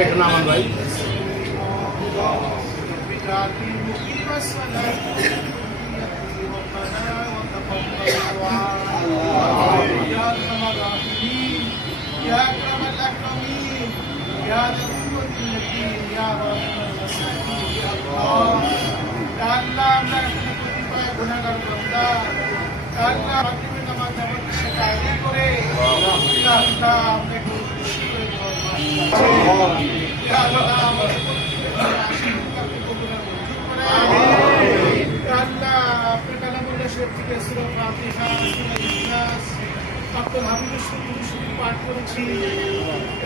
দেখেন আমার ভাই পাঠ করেছি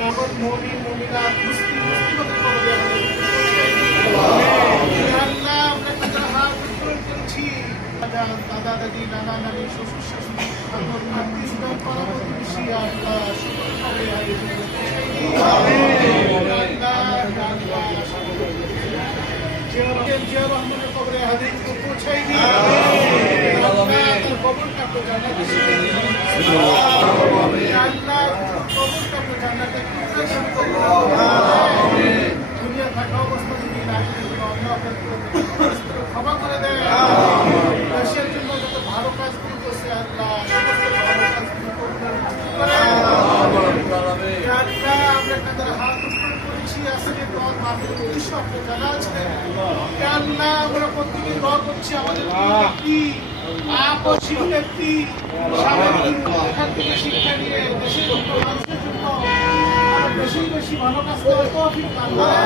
এখন মমিন মমিনা দাদা দাদি নানা নানি শ্বশুর শাশুড়ি পরবর্তী জিয়া রহমানের কবরে হাজির পৌঁছাই দিই কবর কাটতে দুনিয়া থাকা অবস্থা যদি ক্ষমা করে দেয় দেশের জন্য যত ভালো কাজগুলো করছে আল্লাহ আমরা তাদের হাত উত্তোলন করেছি আজকে পথ মাফের উদ্দেশ্য আপনার জানা আছে আল্লাহ আমরা প্রত্যেকে দোয়া করছি আমাদের ব্যক্তি আপসীন ব্যক্তি এখান থেকে শিক্ষা নিয়ে দেশের জন্য মানুষের জন্য বেশি বেশি ভালো কাজ করার তৌফিক দান করে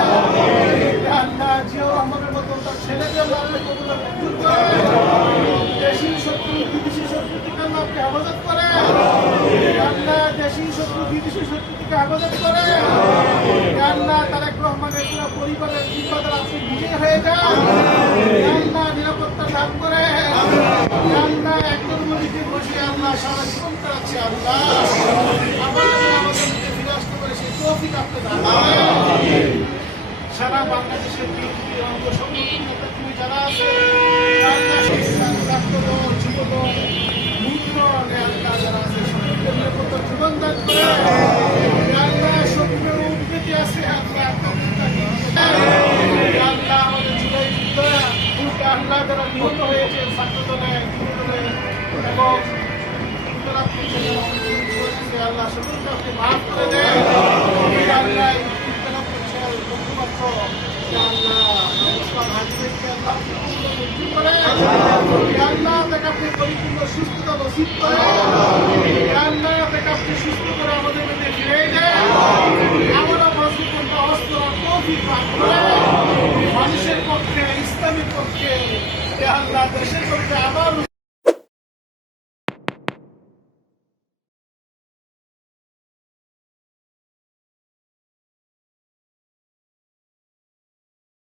আল্লাহ জিয়াউর রহমানের মতো তার ছেলেদের আল্লাহ কবুল মঞ্জুর করে দেশি শত্রু বিদেশি শত্রু থেকে আল্লাহকে হেফাজত করে আল্লাহ দেশি শত্রু বিদেশি শত্রু থেকে হেফাজত করে আল্লাহ তারেক রহমানের পুরো পরিবারের জিম্মাদার আপনি নিজেই হয়ে যান আল্লাহ নিরাপত্তা দান করে আল্লাহ একজন মসজিদে বসে আল্লাহ সারা জীবন কাটাচ্ছে আল্লাহ আমাদের ফিরে আসতে পারে সেই তৌফিক আপনি দান করেন সারা বাংলাদেশের বিএনপি অঙ্গ সংগঠন নেতাকর্মী যারা আছে ছাত্রদল যুবদল মুদ্রণ আল্লাহ যারা আছে সকলকে নিরাপত্তার জীবন দান করে আল্লাহ শত্রুর উদ্বেগে আছে আল্লাহ আল্লাহ আমাদের জুলাই যুদ্ধ আল্লাহ যারা নিহত হয়েছে ছাত্রদলে যুবদলে এবং আল্লাহ সকলকে আপনি মাফ করে দেন আল্লাহ পরিপূর্ণ সুস্থতা নসিব করে